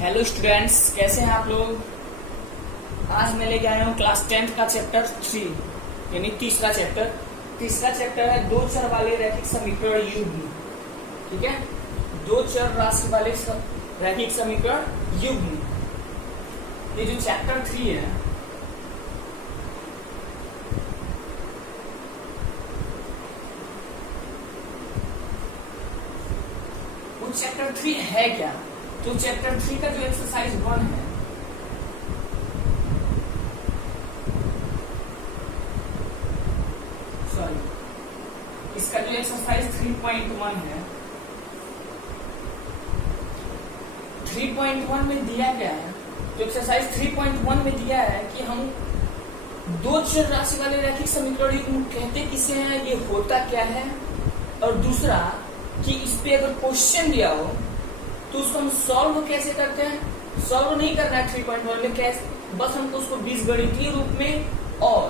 Hello students, कैसे हैं आप लोग। आज मैं लेके आया हूँ क्लास 10th का चैप्टर 3 यानी तीसरा चैप्टर है दो चर वाले रैखिक समीकरण युग्म। ठीक है, दो चर राशि वाले रैखिक समीकरण युग्म। ये जो चैप्टर 3 है वो चैप्टर 3 है क्या। तो चैप्टर 3 का जो एक्सरसाइज 1 है इसका जो एक्सरसाइज 3.1 है 3.1 में दिया गया है। तो एक्सरसाइज 3.1 में दिया है कि हम दो चर राशि वाले रैखिक समीकरण युग्म कहते किसे हैं, ये होता क्या है, और दूसरा कि इस पे अगर क्वेश्चन दिया हो तो उसको हम सॉल्व कैसे करते हैं। सॉल्व नहीं करना है 3.1 में, कैसे, बस हमको उसको बीजगणितीय रूप में और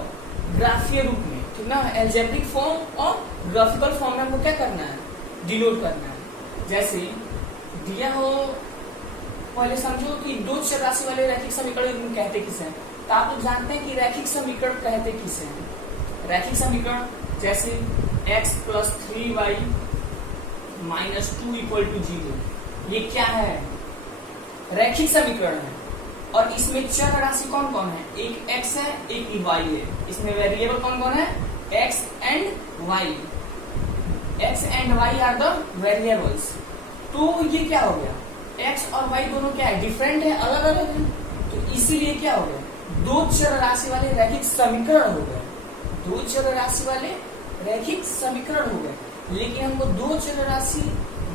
ग्राफीय रूप में, ठीक ना, एल्जेब्रिक फॉर्म और ग्राफिकल फॉर्म में हमको क्या करना है, डिनोट करना है। जैसे दिया हो, पहले समझो कि दो चर राशि वाले रैखिक समीकरण कहते किसे हैं। तो आप लोग जानते हैं कि रैखिक समीकरण कहते किसे हैं। रैखिक समीकरण जैसे x + 3y - 2 = 0, ये क्या है, रैखिक समीकरण है। और इसमें चर राशि कौन कौन है, एक x है एक y है। इसमें वेरिएबल कौन कौन है, x and y। x and y are the variables. तो ये क्या हो गया, x और y दोनों क्या है, डिफरेंट है, अलग अलग है। तो इसीलिए क्या हो गया, दो चर राशि वाले रैखिक समीकरण हो गए। दो चर राशि वाले रैखिक समीकरण हो गए, लेकिन हमको दो चर राशि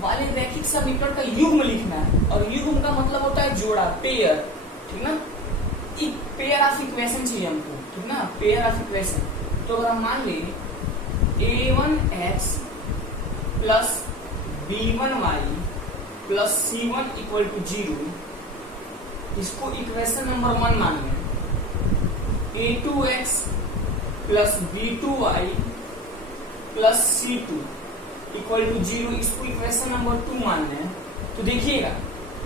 वाले रैखिक समीकरण का युग्म लिखना है। और युग्म का मतलब होता है जोड़ा, पेयर, ठीक ना। एक पेयर ऑफ इक्वेशन चाहिए हमको, ठीक ना, पेयर ऑफ इक्वेशन। तो अगर हम मान ले a1x + b1y + c1 = 0, इसको इक्वेशन नंबर 1 मान लें। a2x + b2y + c2 = 0, इसको इक्वेशन नंबर 2 मान लें। तो देखिएगा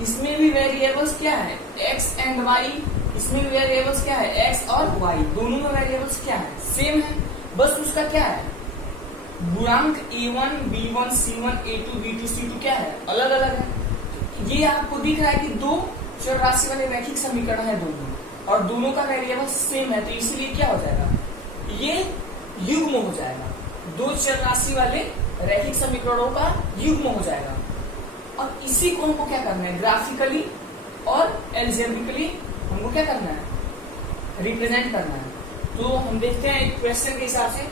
इसमें भी वेरिएबल्स क्या है, x एंड y। इसमें भी वेरिएबल्स क्या है, x और y। दोनों में वेरिएबल्स क्या है, सेम है, बस उसका क्या है, गुणांक a1 b1 c1 a2 b2 c2 क्या है, अलग अलग है। ये आपको दिख रहा है कि दो चर राशि वाले रैखिक समीकरण है दोनों, और दोनों का वेरिएबल सेम है। तो इसीलिए क्या हो जाएगा, ये युग्म हो जाएगा। दो चर राशि वाले रैखिक समीकरणों का युग्म हो जाएगा। और इसी को हमको क्या करना है, ग्राफिकली और एल्जेब्रिकली हमको क्या करना है, रिप्रेजेंट करना है। तो हम देखते हैं एक क्वेश्चन के हिसाब से।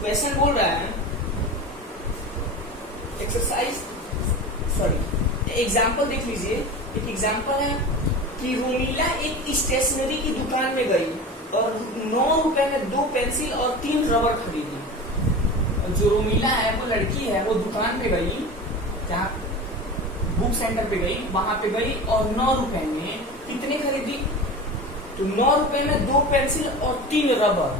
क्वेश्चन बोल रहा है एग्जाम्पल देख लीजिए। एक एग्जाम्पल है कि रोमीला एक स्टेशनरी की दुकान में गई और 9 रुपए में 2 पेंसिल और 3 रबर खरीदी। जो रोमीला है वो लड़की है, वो दुकान पे गई, जहाँ बुक सेंटर पे गई, वहां पे गई और 9 रुपए में कितने खरीदी, तो 9 रुपए में 2 पेंसिल और 3 रबर,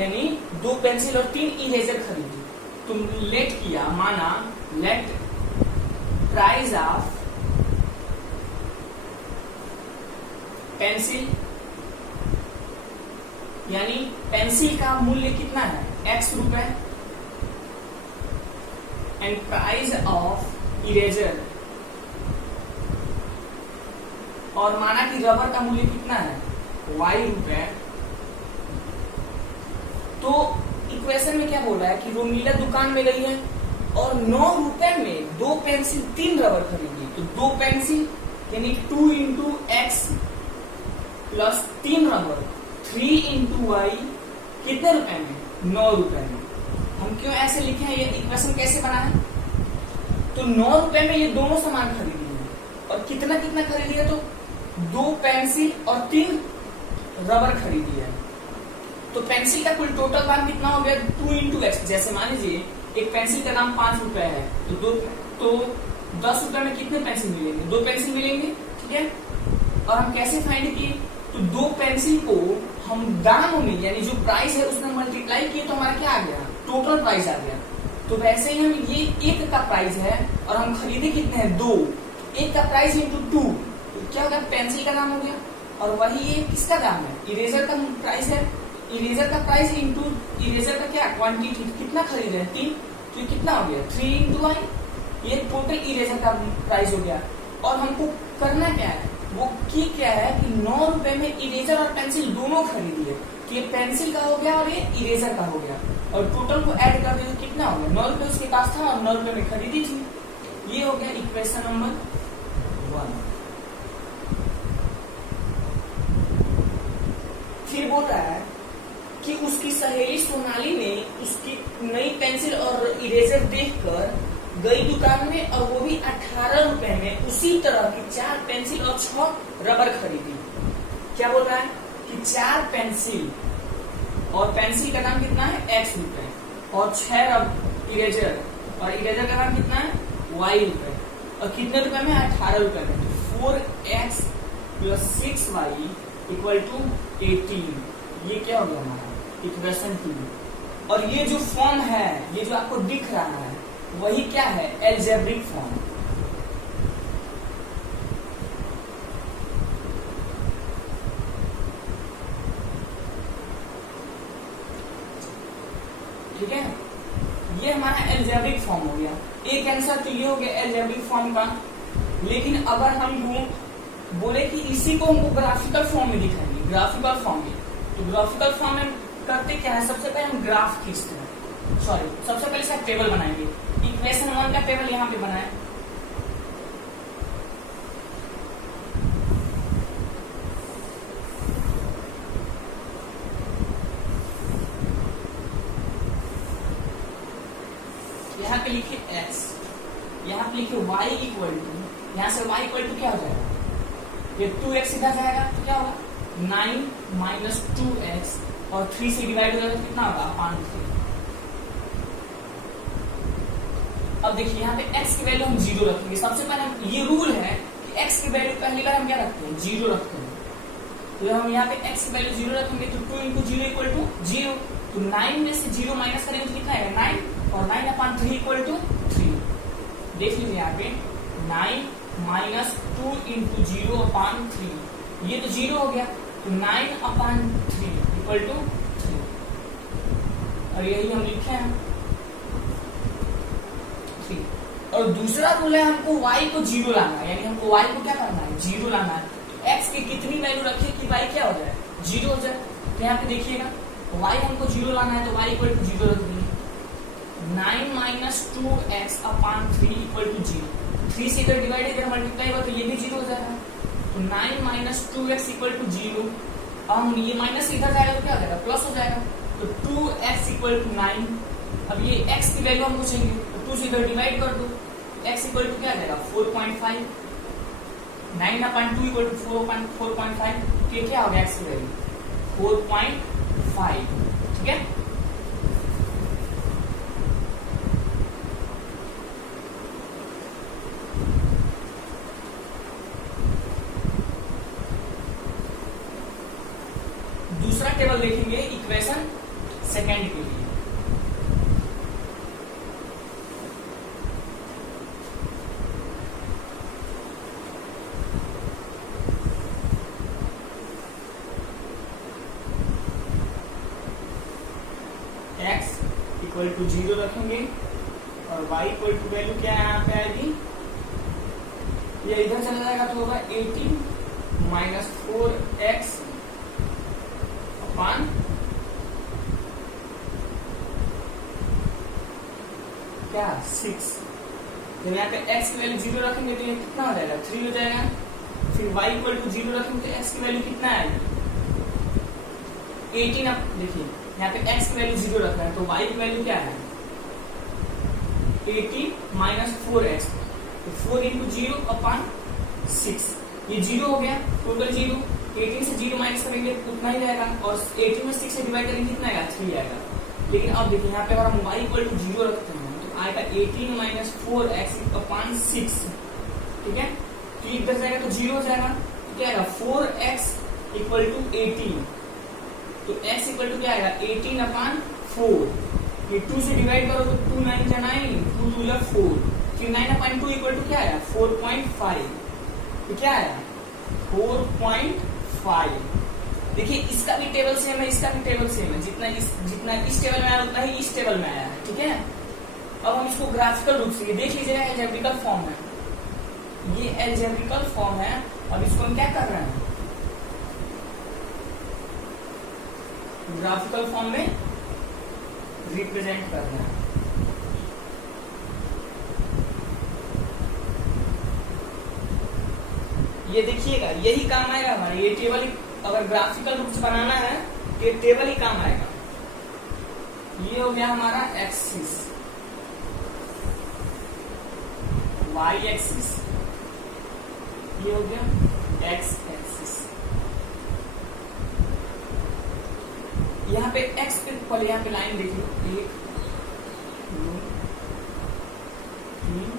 यानी 2 पेंसिल और 3 इरेजर खरीदी। तो लेट किया, माना लेट प्राइस ऑफ पेंसिल, यानी पेंसिल का मूल्य कितना है, x रुपए, एंड प्राइस ऑफ इरेजर, और माना कि रबर का मूल्य कितना है, y रुपए। तो इक्वेशन में क्या बोल रहा है कि रोमीला दुकान में गई है और 9 रुपए में 2 पेंसिल 3 रबर खरीदी। तो 2 पेंसिल यानी 2 × x + 3 रबर 3 × y कितने रुपए में, 9 रुपए में। हम क्यों ऐसे लिखे हैं, ये इक्वेशन कैसे बना है, तो 9 रुपए में ये दोनों सामान खरीदी है। और कितना कितना खरीदी है, तो 2 पेंसिल और 3 रबर खरीदी है। तो पेंसिल का कुल टोटल दाम कितना हो गया, 2 × x। जैसे मान लीजिए एक पेंसिल का दाम 5 रुपए है, तो 10 रुपए में कितने पेंसिल मिलेंगे, 2 पेंसिल मिलेंगे, ठीक है। और हम कैसे फाइंड किए, तो दो पेंसिल को हम दाम में यानी जो प्राइस है उसमें मल्टीप्लाई किए तो हमारा क्या आ गया, टोटल प्राइस आ गया। तो वैसे ही हम ये एक का प्राइस है और हम खरीदे कितने हैं, दो, एक का प्राइस इंटू टू, तो क्या होगा, पेंसिल का दाम हो गया। और वही ये किसका दाम है, इरेजर का प्राइस है, इरेजर का प्राइस इंटू इरेजर का क्या क्वांटिटी, कितना खरीदे हैं, 3, तो ये कितना हो गया 3 इंटू आई, ये टोटल इरेजर का प्राइस हो गया। और हमको करना क्या है, वो की क्या है कि 9 रुपए में इरेजर और पेंसिल दोनों खरीदी है, तो ये पेंसिल का हो गया और ये इरेजर का हो गया, और टोटल को ऐड कर दिया तो कितना हो गया, 9 रुपए उसके पास था और 9 रुपए में खरीदी थी। ये हो गया इक्वेशन नंबर 1। फिर बोल रहा है कि उसकी सहेली सोनाली ने उसकी नई पेंसिल और इरेजर देखकर गई दुकान में और वो भी 18 रुपए में उसी तरह की 4 पेंसिल और 6 रबर खरीदी। क्या बोल रहा है कि 4 पेंसिल और पेंसिल का दाम कितना है x रुपए, और 6 इरेजर और इरेजर का दाम कितना है y रुपए, और कितने रुपए में, 18 रुपए में। 4x + 6y = 18। ये क्या हो गया हमारा इक्वेशन 2। और ये जो फॉर्म है, ये जो आपको दिख रहा है, वही क्या है, एल्जेब्रिक फॉर्म। ठीक है, ये हमारा एल्जेब्रिक फॉर्म हो गया। एक आंसर तो ये हो गया एल्जेब्रिक फॉर्म का। लेकिन अगर हम बोले कि इसी को हमको ग्राफिकल फॉर्म में दिखाएंगे, ग्राफिकल फॉर्म में, तो ग्राफिकल फॉर्म में करते क्या है, सबसे पहले हम ग्राफ खींचते हैं, सबसे पहले इसका टेबल बनाएंगे। इक्वेशन 1 का टेबल यहाँ पे बनाए, यहाँ पे लिखिए x, यहाँ पे लिखिए y = यहाँ से y = क्या हो जाएगा, ये 2x सीधा जाएगा तो क्या होगा 9 - 2x, और 3 से डिवाइड हो जाएगा तो कितना होगा 5। अब देखिए यहाँ पे x की वैल्यू हम 0 रखेंगे। सबसे पहले हम, ये रूल है कि x की वैल्यू पहली बार हम क्या रखते हैं, 0 रखते हैं। तो हम यहाँ पे x की वैल्यू 0 रखेंगे तो 2 × 0 = 0, तो 9 में से 0 माइनस करेंगे तो कितना आएगा 9, और 9/3 = 3। देख लीजिए यहाँ पे 9 - 2 × 0/3, ये तो 0 हो गया, तो 9/3 = 3, और यही हम लिखे हैं 3। और दूसरा रूल है हमको y को 0 लाना है, यानी हमको y को क्या करना है, 0 लाना है। तो x की कितनी वैल्यू रखे कि y क्या हो जाए, 0 हो जाए। तो यहाँ पे देखिएगा y हमको 0 लाना है, तो y = 0 रख देंगे। 9 - 2x/3 = 0, 3 से इधर डिवाइड इधर मल्टीप्लाई होगा तो ये भी 0 हो जाएगा। तो 9 - 2x = 0, अब हम ये माइनस इधर जाएगा तो क्या हो जाएगा, प्लस हो जाएगा। तो 2x = 9। अब ये x की वैल्यू हमको चाहिए, तो 2 से इधर डिवाइड कर दो, x = क्या आ जाएगा 4.5, 9/2 = 4.5, तो ये क्या हो गया x की वैल्यू 4.5। ठीक है, दूसरा टेबल देखेंगे इक्वेशन 2 के लिए। x = 0 रखेंगे और y = वैल्यू क्या है यहाँ पे आएगी, ये इधर चला जाएगा तो होगा 18 - 4x क्या 6। तो यहाँ पे x की वैल्यू 0 रखेंगे तो ये कितना हो जाएगा 3 हो जाएगा। फिर y = 0 रखेंगे तो x की वैल्यू कितना आएगी 18। अब देखिए यहाँ पे x की वैल्यू 0 रखना है तो y की वैल्यू क्या है 18 - 4x, तो 4 × 0/6, ये 0 हो गया, टोटल 0। 18 से 0 माइनस करेंगे उतना ही रहेगा, और 18 में 6 से डिवाइड करेंगे कितना आएगा 3 आएगा। लेकिन अब देखिए यहाँ पे अगर हम y = 0 रखते हैं तो आएगा 18 - 4x/6। ठीक है, तो इधर जाएगा तो 0 हो जाएगा, तो क्या आएगा 4x इक्वल टू 18, तो x इक्वल टू क्या आएगा 18/4, ये 2 से डिवाइड करो तो 2 9 जा 9, 2 2 4, फिर 9/2 इक्वल टू क्या आया 4.5, तो क्या आया 4.5। देखिए इसका भी टेबल सेम है, इसका भी टेबल सेम है, जितना इस टेबल में आया उतना ही इस टेबल में आया है, ठीक है। अब हम इसको ग्राफिकल रूप से देख लीजिएगा, एल्जेब्रिकल फॉर्म है, ये एल्जेब्रिकल फॉर्म है। अब इसको हम क्या कर रहे हैं, ग्राफिकल फॉर्म में रिप्रेजेंट कर रहे हैं। ये देखिएगा यही काम आएगा हमारे, ये टेबल अगर ग्राफिकल रूप से बनाना है ये टेबल ही काम आएगा। ये हो गया हमारा एक्सिस, वाई एक्सिस, ये हो गया एक्स एक्सिस। यहाँ पे एक्स पे पहले यहाँ पे लाइन देखिए, 1 2 3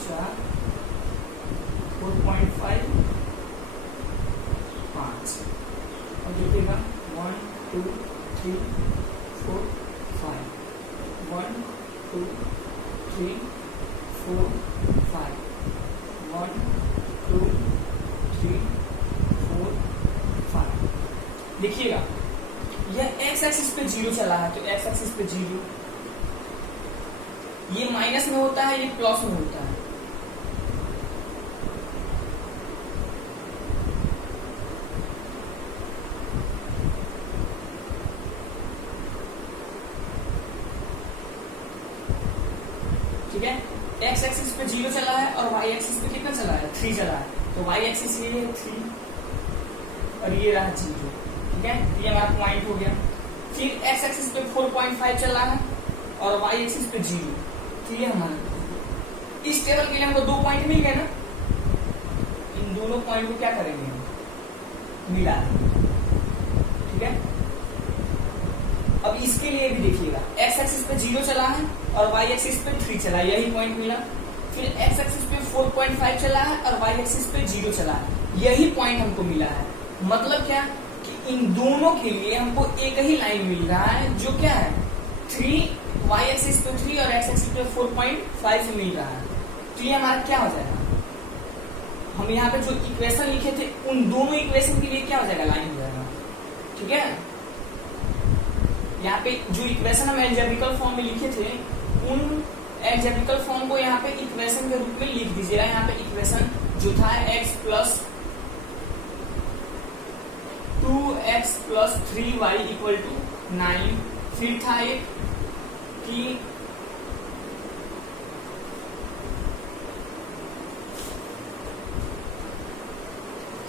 4 4.5 5, और देखिएगा 1 2 3 4 5, 1 2 3 4 5, 1 2 3 4 5। देखिएगा यह एक्स एक्सिस पे 0 चला है, तो एक्स एक्सिस पे 0, ये माइनस में होता है, ये प्लस में होता है। ठीक है, एक्स एक्सिस पे 0 चला है और वाई एक्सिस पे कितना चला है 3 चला है, तो वाई एक्सिस ये है 3 और ये रहा 0, ठीक है, ये हमारा पॉइंट हो गया। फिर एक्स एक्सिस पे 4.5 चला है और वाई एक्सिस पे 0, तो ये हमारा इस टेबल के लिए हमको 2 पॉइंट मिल गए ना, इन दोनों पॉइंट को क्या करेंगे मिला, ठीक है। अब इसके लिए भी देखिएगा, एक्स एक्सिस पे 0 चला है और वाई एक्सिस पे 3 चला है, यही पॉइंट मिला। फिर एक्स एक्सिस पे 4.5 चला है और वाई एक्सिस पे 0 चला है, यही पॉइंट हमको मिला है। मतलब क्या कि इन दोनों के लिए हमको एक ही लाइन मिल रहा है, जो क्या है 3, वाई एक्सिस पे 3 और एक्स एक्सिस पे 4.5 मिल रहा है। तो ये हमारा क्या हो जाएगा, हम यहाँ पे जो इक्वेशन लिखे थे उन दोनों इक्वेशन के लिए क्या हो जाएगा लाइन हो जाएगा, ठीक है। यहाँ पे जो इक्वेशन हम एल्जेब्रिकल फॉर्म में लिखे थे उन एल्जेब्रिकल फॉर्म को यहाँ पे इक्वेशन के रूप में लिख दीजिएगा। यहाँ पे इक्वेशन जो था x plus 2x plus 3y equal to 9, फिर था एक कि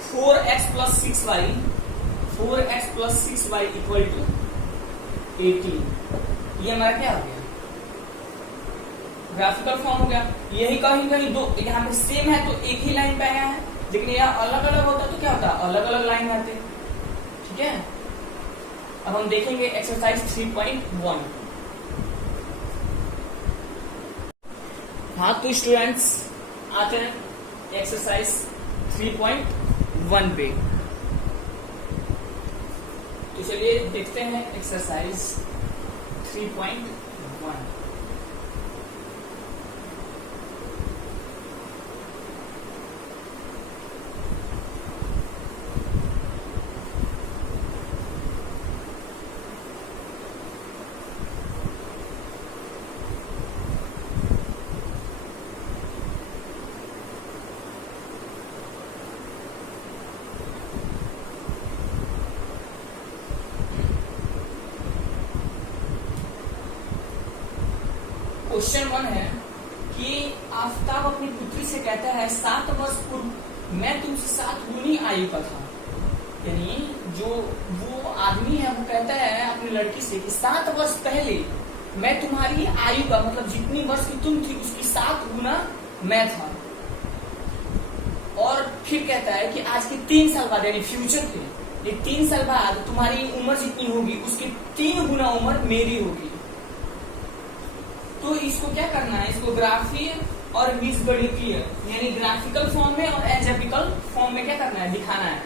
four x plus 6y equal to 18। ये हमारा क्या हो गया ग्राफिकल फॉर्म हो गया। यही कहीं कहीं दो यहाँ पे सेम है तो एक ही लाइन पे आया है, लेकिन यहाँ अलग अलग होता तो क्या होता, अलग अलग लाइन आते, ठीक है। अब हम देखेंगे एक्सरसाइज 3.1। हाँ तो स्टूडेंट्स आते हैं एक्सरसाइज 3.1 पे। तो चलिए देखते हैं एक्सरसाइज 3.1। क्वेश्चन 1 है कि आफताब अपनी पुत्री से कहता है 7 वर्ष पूर्व मैं तुमसे 7 गुनी आयु का था। यानी जो वो आदमी है वो कहता है अपनी लड़की से कि 7 वर्ष पहले मैं तुम्हारी आयु का मतलब जितनी वर्ष की तुम थी उसकी 7 गुना मैं था। और फिर कहता है कि आज के 3 साल बाद यानी फ्यूचर के ये 3 साल बाद तुम्हारी उम्र जितनी होगी उसकी 3 गुना उम्र मेरी होगी। तो इसको क्या करना है, इसको ग्राफीय और बीजगणितीय यानी ग्राफिकल फॉर्म में और एल्जेब्रिकल फॉर्म में क्या करना है, दिखाना है।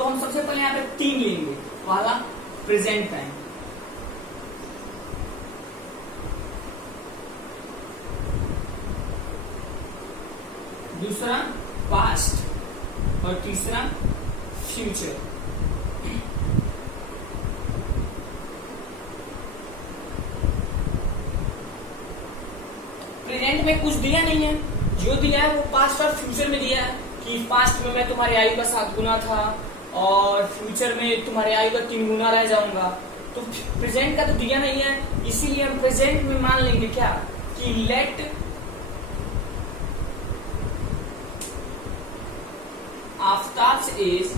तो हम सबसे पहले यहाँ पे 3 लेंगे, पहला प्रेजेंट टाइम, दूसरा पास्ट और तीसरा फ्यूचर। प्रेजेंट में कुछ दिया नहीं है, जो दिया है वो पास्ट और फ्यूचर में दिया है कि पास्ट में मैं तुम्हारी आयु का 7 गुना था और फ्यूचर में तुम्हारी आयु का 3 गुना रह जाऊंगा। तो प्रेजेंट का तो दिया नहीं है, इसीलिए हम प्रेजेंट में मान लेंगे क्या कि लेट आफ्ताब्स एज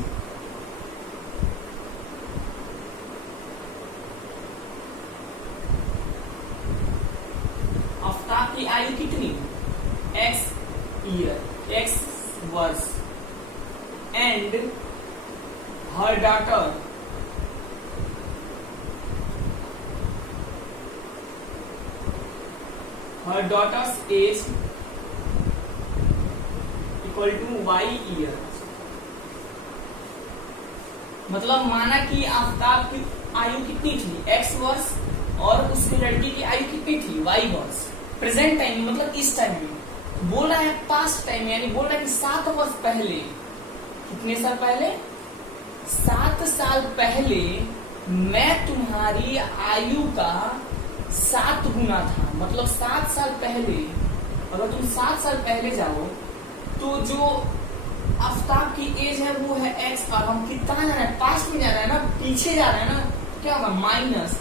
आफ्ताब की आयु कितनी, x ईयर, x वर्ष, and her daughter her daughter's age equal to y year। मतलब माना कि आफ्ताब की आयु कितनी थी, x वर्ष, और उसकी लड़की की आयु कितनी थी, y वर्ष। प्रेजेंट टाइम में मतलब इस टाइम में बोल रहा है, पास्ट टाइम यानी बोल रहा है कि 7 वर्ष पहले, कितने साल पहले, 7 साल पहले मैं तुम्हारी आयु का 7 गुना था। मतलब 7 साल पहले, अगर तुम 7 साल पहले जाओ तो जो आफ्ताब की एज है वो है x, और हम कितना जा रहे हैं, पास्ट में जा रहे हैं ना, पीछे जा रहे हैं ना, क्या होगा, minus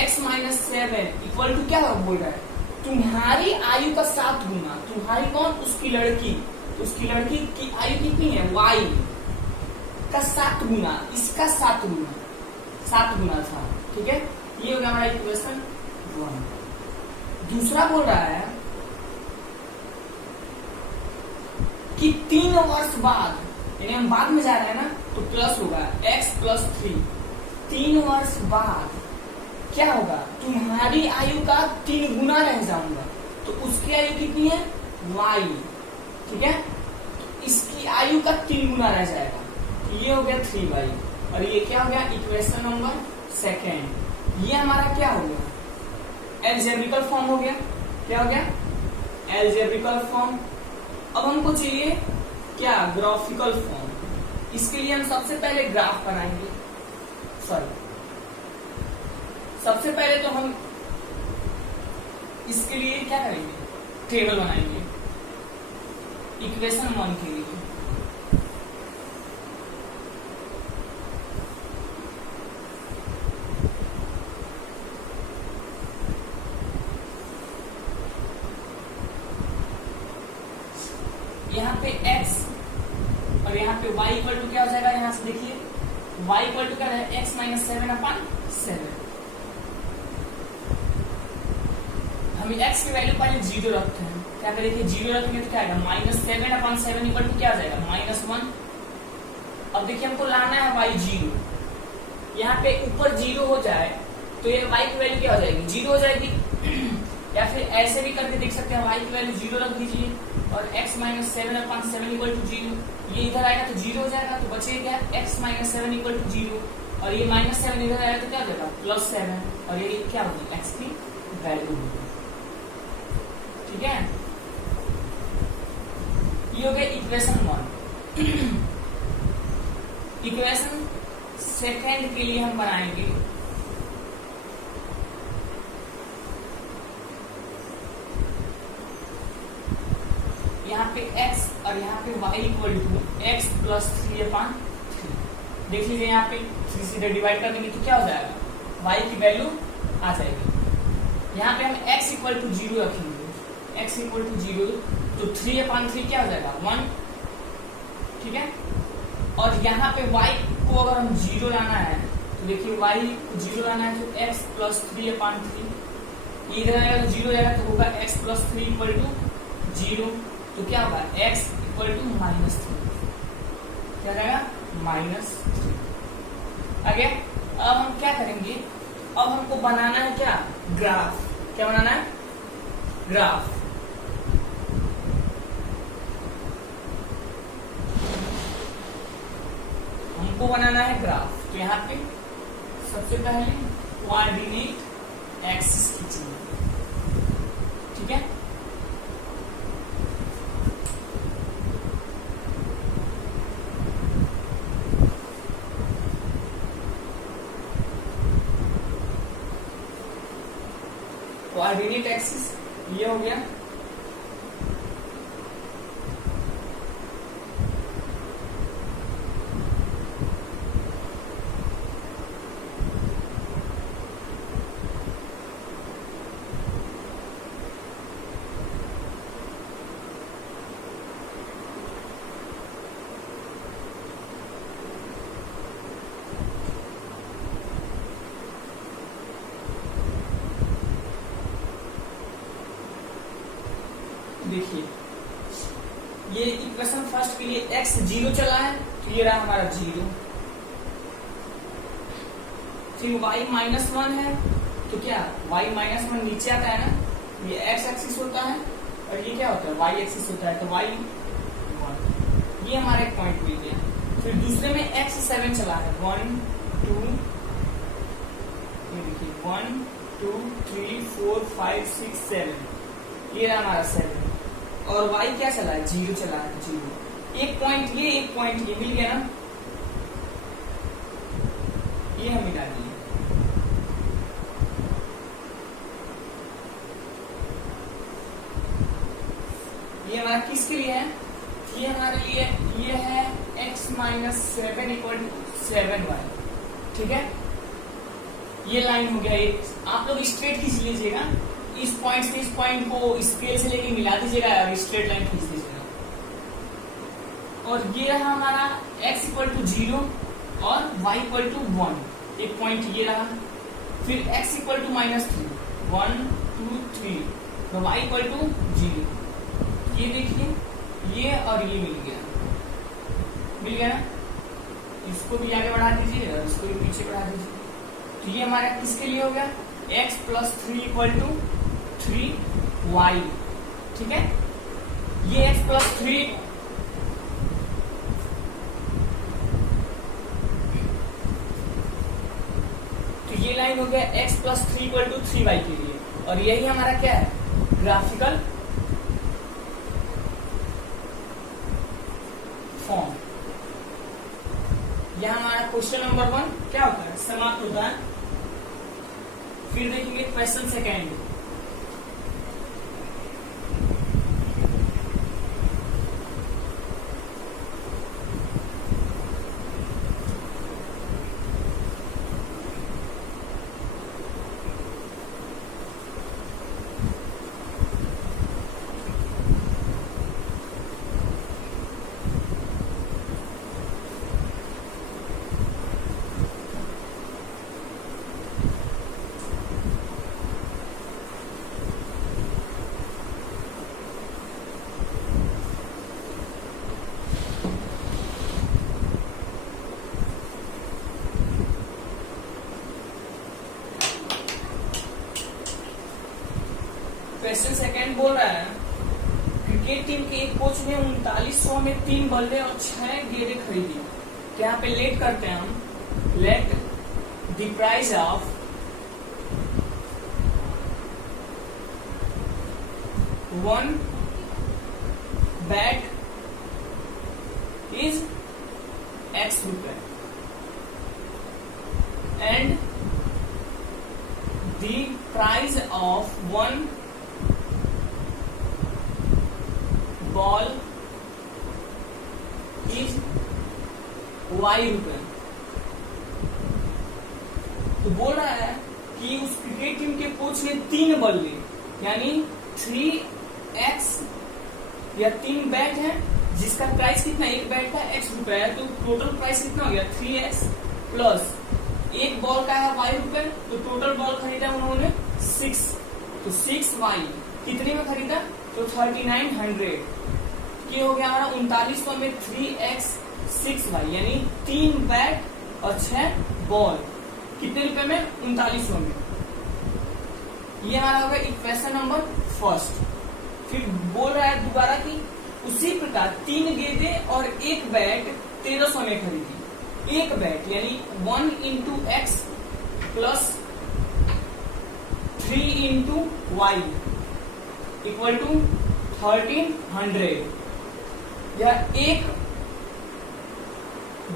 x minus 7 equal to क्या होगा, बोल रहा है तुम्हारी आयु का 7 गुना। तुम्हारी कौन, उसकी लड़की, तो उसकी लड़की की आयु कितनी है, y का 7 गुना, इसका 7 गुना, 7 गुना था। ठीक है, ये हो गया हमारा इक्वेशन 1। दूसरा बोल रहा है कि 3 वर्ष बाद, यानी हम बाद में जा रहे हैं ना, तो प्लस होगा x प्लस 3। 3 वर्ष बाद क्या होगा, तुम्हारी आयु का 3 गुना रह जाऊंगा, तो उसकी आयु कितनी है, y। ठीक है, तो इसकी आयु का 3 गुना रह जाएगा, ये हो गया 3y, और ये क्या हो गया, इक्वेशन नंबर 2। ये हमारा क्या हो गया, एल्जेब्रिकल फॉर्म हो गया। क्या हो गया, एल्जेब्रिकल फॉर्म। अब हमको चाहिए क्या, ग्राफिकल फॉर्म। इसके लिए हम सबसे पहले ग्राफ बनाएंगे, सबसे पहले तो हम इसके लिए क्या करेंगे, टेबल बनाएंगे इक्वेशन 1 के लिए। यहाँ पे x और यहाँ पे y इक्वल टू क्या हो जाएगा, यहाँ से देखिए y इक्वल टू क्या है, x माइनस 7/7। हम x की वैल्यू पहले 0 रखते हैं, क्या करेंगे, 0 रखेंगे तो क्या आएगा, -7/7 इक्वल टू क्या आ जाएगा, -1। अब देखिए हमको लाना है y 0, यहाँ पे ऊपर 0 हो जाए तो ये y की वैल्यू क्या हो जाएगी, 0 हो जाएगी। या फिर ऐसे भी करके देख सकते हैं, y की वैल्यू 0 रख दीजिए और x माइनस 7/7 इक्वल टू 0, ये इधर आएगा तो 0 हो जाएगा, तो बचेगा क्या, x माइनस 7 इक्वल टू 0, और ये -7 इधर आएगा तो क्या हो जाएगा, +7, और ये क्या होगी, x की वैल्यू होगी। ठीक है, ये हो गया इक्वेशन 1। इक्वेशन 2 के लिए हम बनाएंगे यहाँ पे x और यहाँ पे y equal to x plus 3/3। देख लीजिए यहाँ पे 3 से डिवाइड कर देंगे तो क्या हो जाएगा, y की वैल्यू आ जाएगी। यहाँ पे हम x इक्वल टू 0 रखेंगे, x इक्वल टू 0, तो 3/3 क्या हो जाएगा, 1। ठीक है, और यहाँ पे y को अगर हम 0 लाना है तो देखिए y को 0 लाना है तो x प्लस 3/3, इधर आएगा तो 0 जाएगा तो होगा x प्लस 3 इक्वल टू 0, तो क्या होगा, x इक्वल टू -3, क्या रहेगा, -3। आगे अब हम क्या करेंगे, अब हमको बनाना है क्या, ग्राफ। क्या बनाना है, ग्राफ। हमको हमको बनाना है ग्राफ। तो यहाँ पे सबसे पहले कोऑर्डिनेट एक्सिस खींचेंगे, ठीक है। कोऑर्डिनेट एक्सिस ये हो गया। देखिए ये इक्वेशन फर्स्ट के लिए x 0 चला है, तो ये रहा हमारा 0। फिर y -1 है, तो क्या y -1 नीचे आता है ना, ये x एक्सिस होता है और ये क्या होता है y एक्सिस होता है, तो y 1, ये हमारा एक पॉइंट मिल गया। फिर दूसरे में x 7 चला है, 1 2 ये देखिए 1 2 3 4 5 6 7, ये रहा हमारा 7। और y क्या चला है 0 चला है, 0। एक पॉइंट ये मिल गया ना, ये हम मिला दिए। ये हमारा किसके लिए है, ये हमारे लिए ये है x -7 = 7y, ठीक है। ये लाइन हो गया एक, आप लोग स्ट्रेट खींच लीजिएगा, इस पॉइंट से इस पॉइंट को स्केल से लेके मिला दीजिएगा और स्ट्रेट लाइन खींच दीजिएगा। और ये रहा हमारा x = 0 और y = 1, एक पॉइंट ये रहा। फिर x = -3, 1 2 3, तो y = 0। ये देखिए ये और ये मिल गया ना, इसको भी आगे बढ़ा दीजिए और इसको भी पीछे बढ़ा दीजिए। तो ये हमारा किसके लिए हो गया, x + 3 = 3y, ठीक है। ये x + 3 तो ये लाइन हो गया x + 3 = 3y के लिए। और यही हमारा क्या है, ग्राफिकल फॉर्म। यह हमारा क्वेश्चन नंबर 1 क्या होता है, समाप्त होता है। फिर देखेंगे क्वेश्चन सेकेंड। क्वेश्चन सेकंड बोल रहा है, क्रिकेट टीम के एक कोच ने 3900 में 3 बल्ले और 6 गेंदें खरीदी। तो यहाँ पे लेट करते हैं हम, let the price of one bat is x रुपए and the price of one ball is y रुपए। तो बोल रहा है कि उस क्रिकेट टीम के कोच ने 3 बल्ले यानी 3x या 3 बैट है, जिसका प्राइस कितना, एक बैट का x रुपए है, तो टोटल प्राइस कितना हो गया 3x प्लस एक बॉल का है y रुपए, तो टोटल बॉल खरीदा उन्होंने 6, तो 6y कितने में खरीदा, तो 3900। ये हो गया हमारा 3900 में 3x 6y यानी 3 बैट और 6 बॉल कितने रुपए में, 3900 में। ये हमारा होगा इक्वेशन नंबर फर्स्ट। फिर बोल रहा है दोबारा कि उसी प्रकार 3 गेंदें और 1 बैट 1300 में खरीदी। एक बैट यानी 1 into x plus 3 into y equal to 1300। यह एक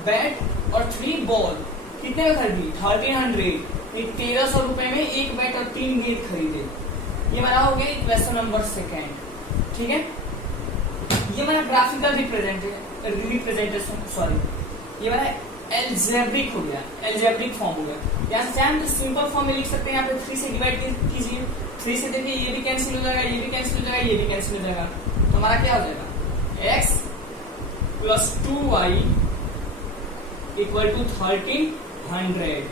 बैट और 3 बॉल कितने में खरीदी? 1300। 1300 रुपए में एक बैट और 3 गेंद खरीदे। ये हमारा हो गया क्वेश्चन नंबर 2। ठीक है, ये हमारा ग्राफिकल रिप्रेजेंटेशन सॉरी ये हमारा एल्जेब्रिक हो गया, एल्जेब्रिक फॉर्म हो गया। यहाँ से चाहे हम तो सिंपल फॉर्म में लिख सकते हैं। यहाँ पे 3 से डिवाइड कीजिए, 3 से देखिए ये भी कैंसिल हो जाएगा, ये भी कैंसिल हो जाएगा, ये भी कैंसिल हो जाएगा। तो हमारा क्या हो जाएगा? x plus 2y equal to 1300।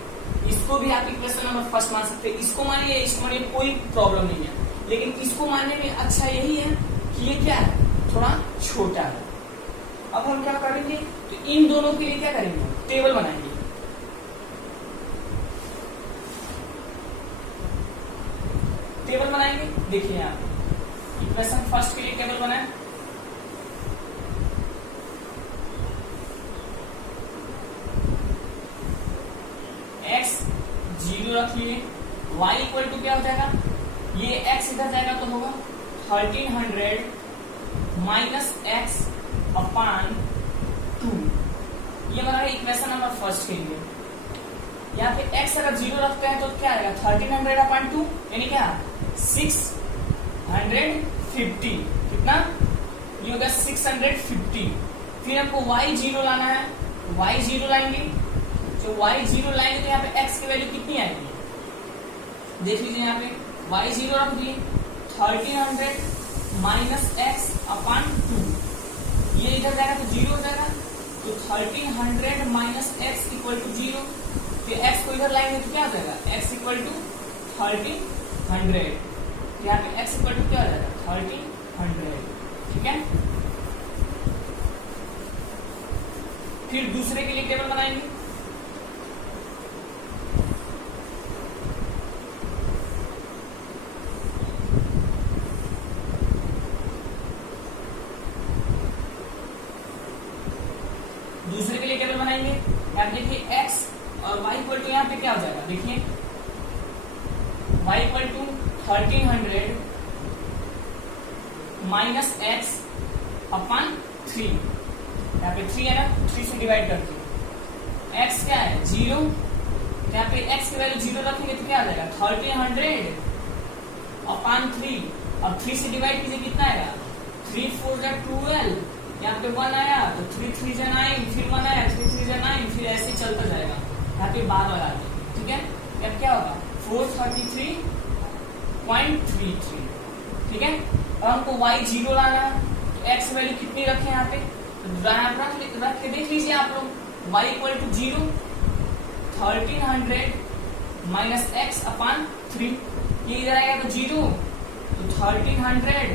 इसको भी आप इक्वेशन नंबर फर्स्ट मान सकते हैं। इसको मानिए, इसको मानिए, कोई प्रॉब्लम नहीं है। लेकिन इसको मानने में अच्छा यही है कि ये क्या है, थोड़ा छोटा है। अब हम क्या करेंगे, तो इन दोनों के लिए क्या करेंगे, टेबल बनाएंगे। टेबल बनाएंगे, देखिए यहाँ इक्वेशन फर्स्ट के लिए टेबल बनाए। x 0 रख लिए, y इक्वल टू क्या हो जाएगा, ये x इधर जाएगा तो होगा 1300 माइनस एक्स अपान 2। ये हमारा इक्वेशन नंबर फर्स्ट के लिए। यहाँ पे x अगर 0 रखते हैं तो क्या आएगा, 1300 अपान 2 यानी क्या 650। कितना, ये होगा 650। फिर आपको y 0 लाना है, y 0 लाएंगे। तो y 0 लाएंगे तो यहाँ पे x की वैल्यू कितनी आएगी, देख लीजिए। यहाँ पे y 0 रख दिए, 1300 माइनस एक्स अपान 2। ये इधर जाएगा तो 0 हो जाएगा। तो 1300 माइनस एक्स इक्वल टू 0। फिर x को इधर लाएंगे तो क्या हो जाएगा, x इक्वल टू 1300। यहाँ पे x इक्वल टू क्या हो जाएगा, 1300। ठीक है, फिर दूसरे के लिए टेबल बनाएंगे। दूसरे के लिए टेबल बनाएंगे। आप देखिए x और y इक्वल टू यहाँ पे क्या हो जाएगा, देखिए y equal to 1300 minus x upon 3। यहाँ पे 3 है ना, 3 से डिवाइड करते हैं। x क्या है 0, यहाँ पे x की वैल्यू 0 रखेंगे तो क्या आ जाएगा 1300 अपान 3। अब 3 से डिवाइड कीजिए, कितना आएगा 3 4 12। यहाँ पे 1 आया तो 3 3 9, फिर 1 आया 3 3 9, फिर ऐसे चलता जाएगा। यहाँ पे बार बार आ जाएगा। ठीक है, अब क्या होगा 433.33। ठीक है, अब हमको y 0 लाना है तो x वैल्यू कितनी रखें यहाँ पे, तो रख के देख लीजिए आप लोग। y equal to 0, 1300 minus x upon 3। ये इधर आएगा तो 0, तो 1300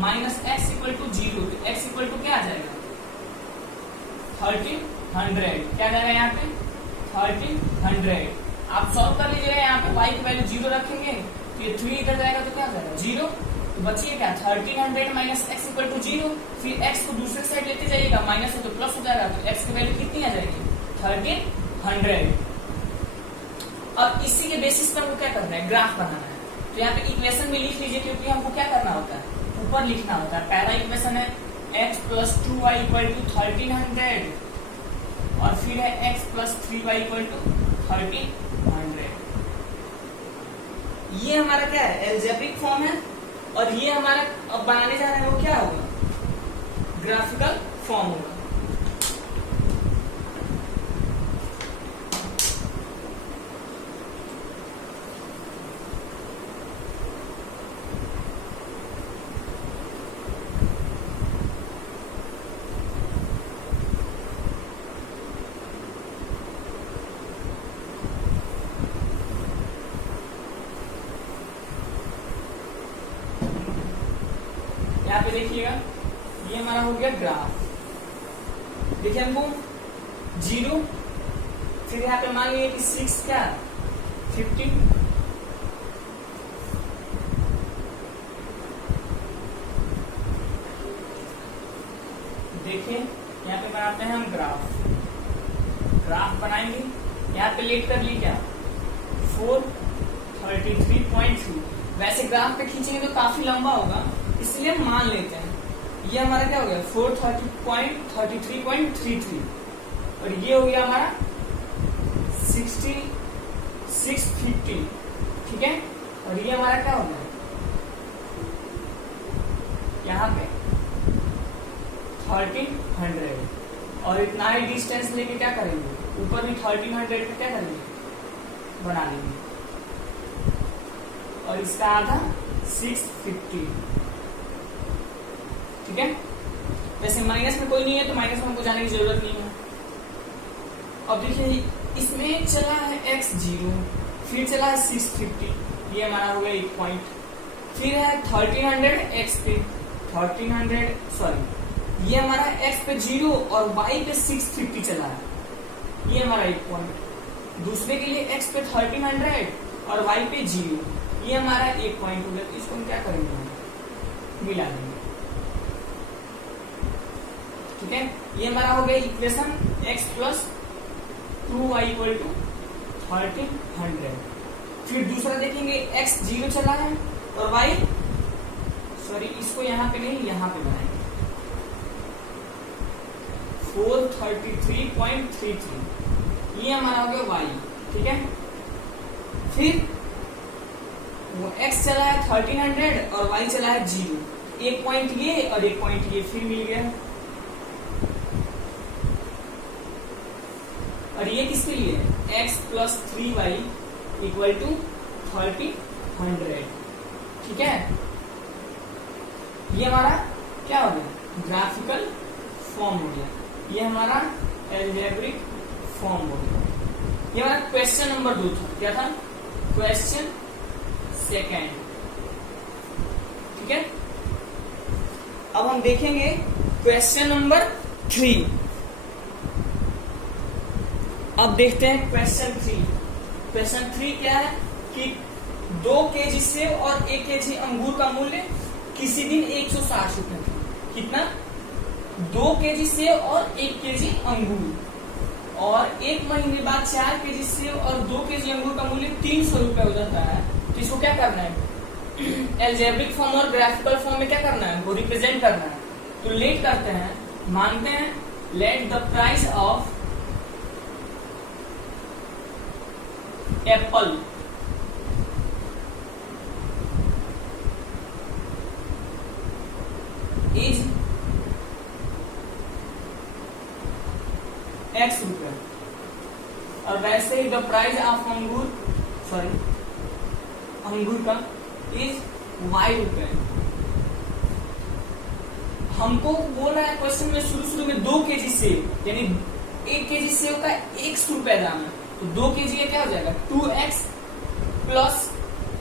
माइनस एक्स इक्वल टू 0। तो x इक्वल टू क्या आ जाएगा 1300। क्या जाएगा यहाँ पे 1300। आप सॉल्व कर लीजिएगा। यहाँ पे y की वैल्यू 0 रखेंगे तो ये 3 इधर जाएगा तो क्या आ जाएगा 0। तो बचिए क्या 1300 माइनस एक्स इक्वल टू 0। फिर x को दूसरे साइड लेते जाइएगा, माइनस है तो प्लस हो जाएगा। तो x की वैल्यू कितनी आ जाएगी 1300। अब इसी के बेसिस पर हमको क्या करना है, ग्राफ बनाना है। तो यहाँ पे इक्वेशन में लिख लीजिए, क्योंकि हमको क्या करना होता है, ऊपर लिखना होता है। पहला इक्वेशन है x plus 2y equal to 1300 और फिर है x plus 3y equal to 1300। ये हमारा क्या है, एल्जेब्रिक फॉर्म है। और ये हमारा अब बनाने जा रहे हैं वो क्या होगा, ग्राफिकल फॉर्म होगा। यहाँ पे देखिएगा, ये हमारा हो गया ग्राफ। देखिए हमको 0, फिर यहाँ पे मान लीजिए कि 6 क्या 50, देखिए यहाँ पे बनाते हैं हम ग्राफ यहाँ पे लेट कर ली क्या 433.3। वैसे ग्राफ पे खींचेंगे तो काफी लंबा होगा, इसलिए हम मान लेते हैं ये हमारा क्या हो गया 433.33 और ये हो गया हमारा 650, ठीक है। और ये हमारा क्या हो गया यहाँ पे 1300 और इतना ही डिस्टेंस लेके क्या करेंगे ऊपर भी 1300 पे क्या करेंगे बना लेंगे और इसका आधा 650, ठीक है। वैसे माइनस में कोई नहीं है तो माइनस में हमको जाने की जरूरत नहीं है। अब देखिए इसमें चला है x0, फिर चला है 650, ये हमारा हो गया 1 पॉइंट, फिर है 1300 x पे 1300 सॉरी ये हमारा x पे 0 और y पे 650 चला है, ये हमारा 1 पॉइंट। दूसरे के लिए x पे 1300 और y पे 0, ये हमारा 1 पॉइंट हो गया। तो इसको हम क्या करेंगे मिला देंगे, ठीक है। ये हमारा हो गया equation x plus 2y equal to 1300। फिर दूसरा देखेंगे x 0 चला है और y सॉरी इसको यहाँ पे नहीं यहाँ पे बनाएंगे 433.33, ये हमारा हो गया y, ठीक है। फिर वो x चला है 1300 और y चला है 0, 1 पॉइंट ये और 1 पॉइंट ये फिर मिल गया। और ये किसके लिए x plus 3y equal to 1300, ठीक है। ये हमारा क्या हो गया ग्राफिकल फॉर्म हो गया, ये हमारा एल्जेब्रिक फॉर्म हो गया। ये हमारा क्वेश्चन नंबर 2 था, क्या था क्वेश्चन सेकेंड, ठीक है। अब हम देखेंगे क्वेश्चन नंबर 3। अब देखते हैं क्वेश्चन 3। क्वेश्चन 3 क्या है कि 2 केजी सेब और 1 केजी अंगूर का मूल्य किसी दिन 160 रुपए था। कितना 2 केजी सेब और 1 केजी अंगूर, और 1 महीने बाद 4 केजी सेब और 2 केजी अंगूर का मूल्य 300 रुपए हो जाता है। तो इसको क्या करना है एल्जेब्रिक फॉर्म और ग्राफिकल फॉर्म में क्या करना है वो रिप्रेजेंट करना है। तो लेट करते हैं, मानते हैं let the price of Apple is x रुपए और वैसे ही द प्राइस ऑफ अंगूर का इज y रुपए। हमको बोल रहा है क्वेश्चन में शुरू में 2 केजी सेब यानी 1 केजी सेब का 100 रुपए दाम है, तो 2 केजी का क्या हो जाएगा 2x प्लस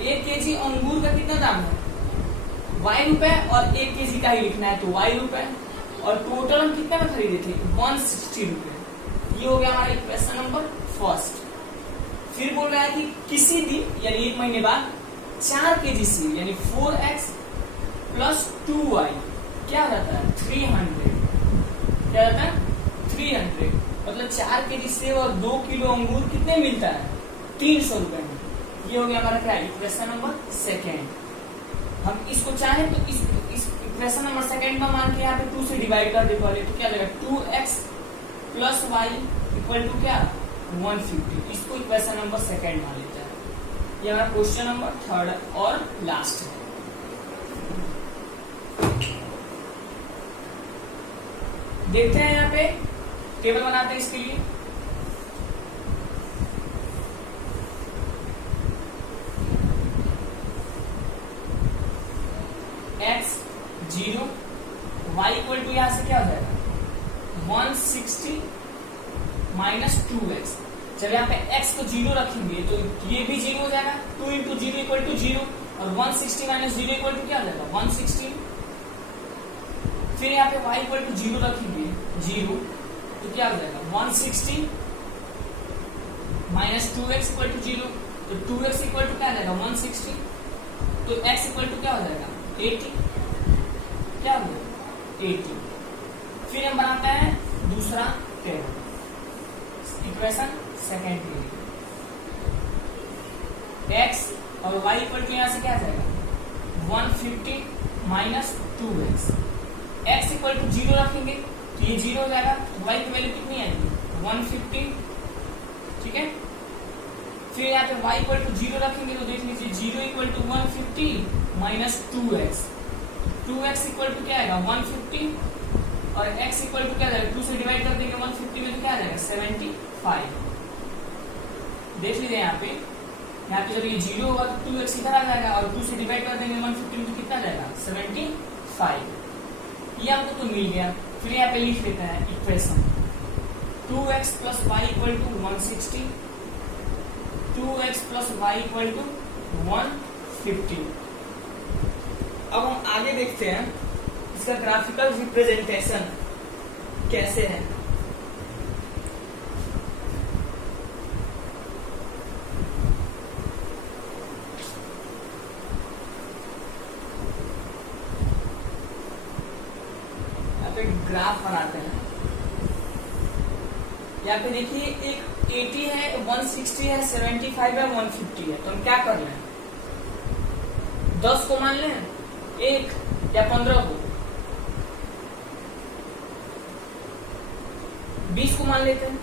1 केजी अंगूर का कितना दाम है y रुपए और 1 केजी का ही लिखना है तो y रुपए, और टोटल हम कितने में खरीदे थे 160 रुपए। ये हो गया हमारा क्वेश्चन नंबर फर्स्ट। फिर बोल रहा है कि किसी दिन यानी 1 महीने बाद 4 केजी सेब यानी 4x प्लस 2y क्या रहता है 300, क्या रहता है 300, मतलब 4 केजी सेब और 2 किलो अंगूर कितने मिलता है 300 रुपए में। ये हो गया हमारा क्या इक्वेशन नंबर सेकेंड। हम इसको चाहें तो इस इक्वेशन नंबर सेकेंड में मान के यहाँ पे 2 से डिवाइड कर दे पहले, तो क्या लगेगा 2x plus y equal to क्या 150। इसको इक्वेशन नंबर सेकेंड मान लेते हैं। ये हमारा क्वेश्चन नंबर थर्ड और लास्ट है। देखते हैं यहाँ पे टेबल बनाते हैं इसके लिए। x 0 y इक्वल टू यहां से क्या हो जाएगा 160 माइनस 2x। जब यहाँ पे x को 0 रखेंगे तो ये भी 0 हो जाएगा, 2 इंटू 0 इक्वल टू 0, और 160 माइनस 0 इक्वल टू क्या हो जाएगा 160। फिर यहाँ पे y इक्वल टू 0 रखेंगे 0, तो क्या हो जाएगा 160 माइनस 2x इक्वल टू 0, तो 2x इक्वल टू क्या आ जाएगा 160, तो x इक्वल टू क्या हो जाएगा 80, क्या हो जाएगा 80। फिर हम बनाते हैं दूसरा टेबल इक्वेशन सेकेंड के लिए x और y इक्वल टू यहां से क्या आ जाएगा 150 minus 2x। x equal to 0 रखेंगे तो ये 0 हो जाएगा, y की वैल्यू कितनी आएगी 150, ठीक है। फिर यहाँ पे y इक्वल टू 0 रखेंगे तो देख लीजिए 0 equal to 150 minus 2x, 2x equal to क्या आएगा 150 और x इक्वल टू क्या जाएगा 2 से डिवाइड कर देंगे 150 में तो क्या आ जाएगा 75। देख लीजिए यहाँ पे जब ये 0 होगा तो 2x इधर आ जाएगा और 2 से डिवाइड कर देंगे 150 में तो कितना जाएगा 75। ये हमको तो मिल गया। फिर यहाँ पे लिख लेते हैं equation 2x plus y equal to 160, 2x plus y equal to 150। अब हम आगे देखते हैं इसका ग्राफिकल रिप्रेजेंटेशन कैसे है। ग्राफ बनाते हैं। यहाँ पे देखिए एक 80 है, 160 है, 75 है, 150 है। तो हम क्या कर रहे हैं 10 को मान लें 1 या 15 को 20 को मान लेते हैं,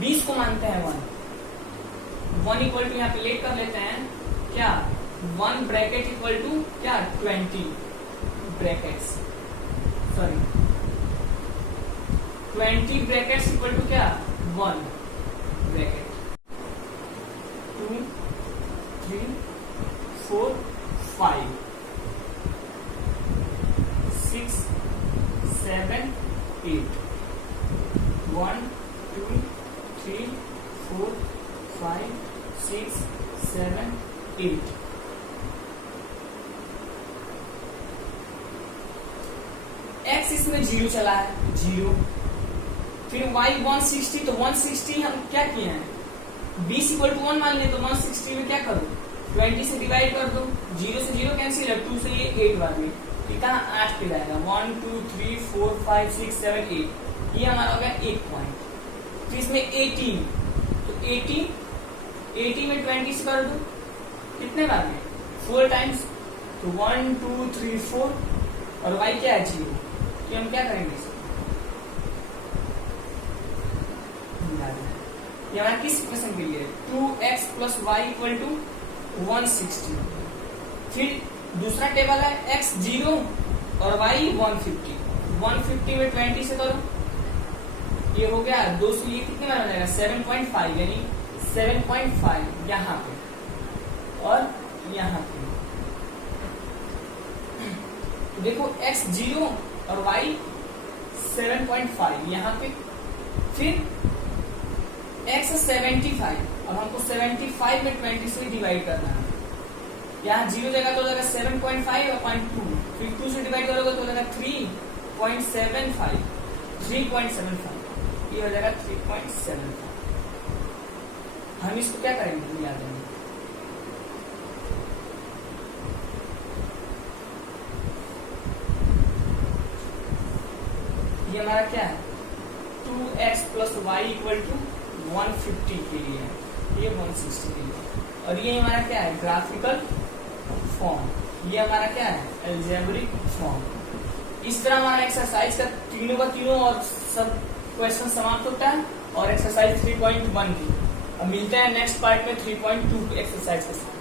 20 को मानते हैं 1 इक्वल टू यहाँ पे लेट कर लेते हैं क्या 1 ब्रैकेट इक्वल टू क्या 20 brackets, sorry 20 brackets equal to क्या 1 ब्रैकेट 2 3 4 5 6 7 8 1 2 3 4 5 6 7 8। x इसमें 0 चला है 0, फिर y 160 तो 160 हम क्या किए हैं 20 इक्वल टू 1 मान लें तो 160 में क्या करो 20 से डिवाइड कर दो, 0 से 0 कैंसिल है, 2 से ये 8 बार में कितना 8 पे जाएगा 1 2 3 4 5 6 7 8, ये हमारा हो गया 1 पॉइंट। फिर इसमें 18 तो 80 में 20 से कर दो कितने बार में 4 टाइम्स तो 1 2 3 4 और y क्या है 0, कि हम क्या करेंगे ये हमारा किस इक्वेशन के लिए 2x plus y equal to 160। फिर दूसरा टेबल है x 0 और y 150 में 20 से करो ये हो गया 200, ये कितने बार हो जाएगा 7.5 यानी 7.5 यहाँ पे और यहाँ पे। तो देखो x 0 और y 7.5 यहाँ पे, फिर x 75, अब हमको 75 में 20 से डिवाइड करना है, यहाँ 0 जगह तो हो जाएगा 7.5 और 0.2, फिर 2 से डिवाइड करोगे तो हो जाएगा 3.75, ये हो जाएगा 3.75। हम इसको क्या करेंगे याद है ये हमारा क्या है 2x plus y equal to 150 के लिए है, ये 160 के लिए, और ये हमारा क्या है ग्राफिकल फॉर्म, ये हमारा क्या है अलजेब्रिक फॉर्म। इस तरह हमारा एक्सरसाइज का तीनों और सब क्वेश्चन समाप्त होता है और एक्सरसाइज 3.1 की। अब मिलते हैं नेक्स्ट पार्ट में 3.2 एक्सरसाइज के साथ।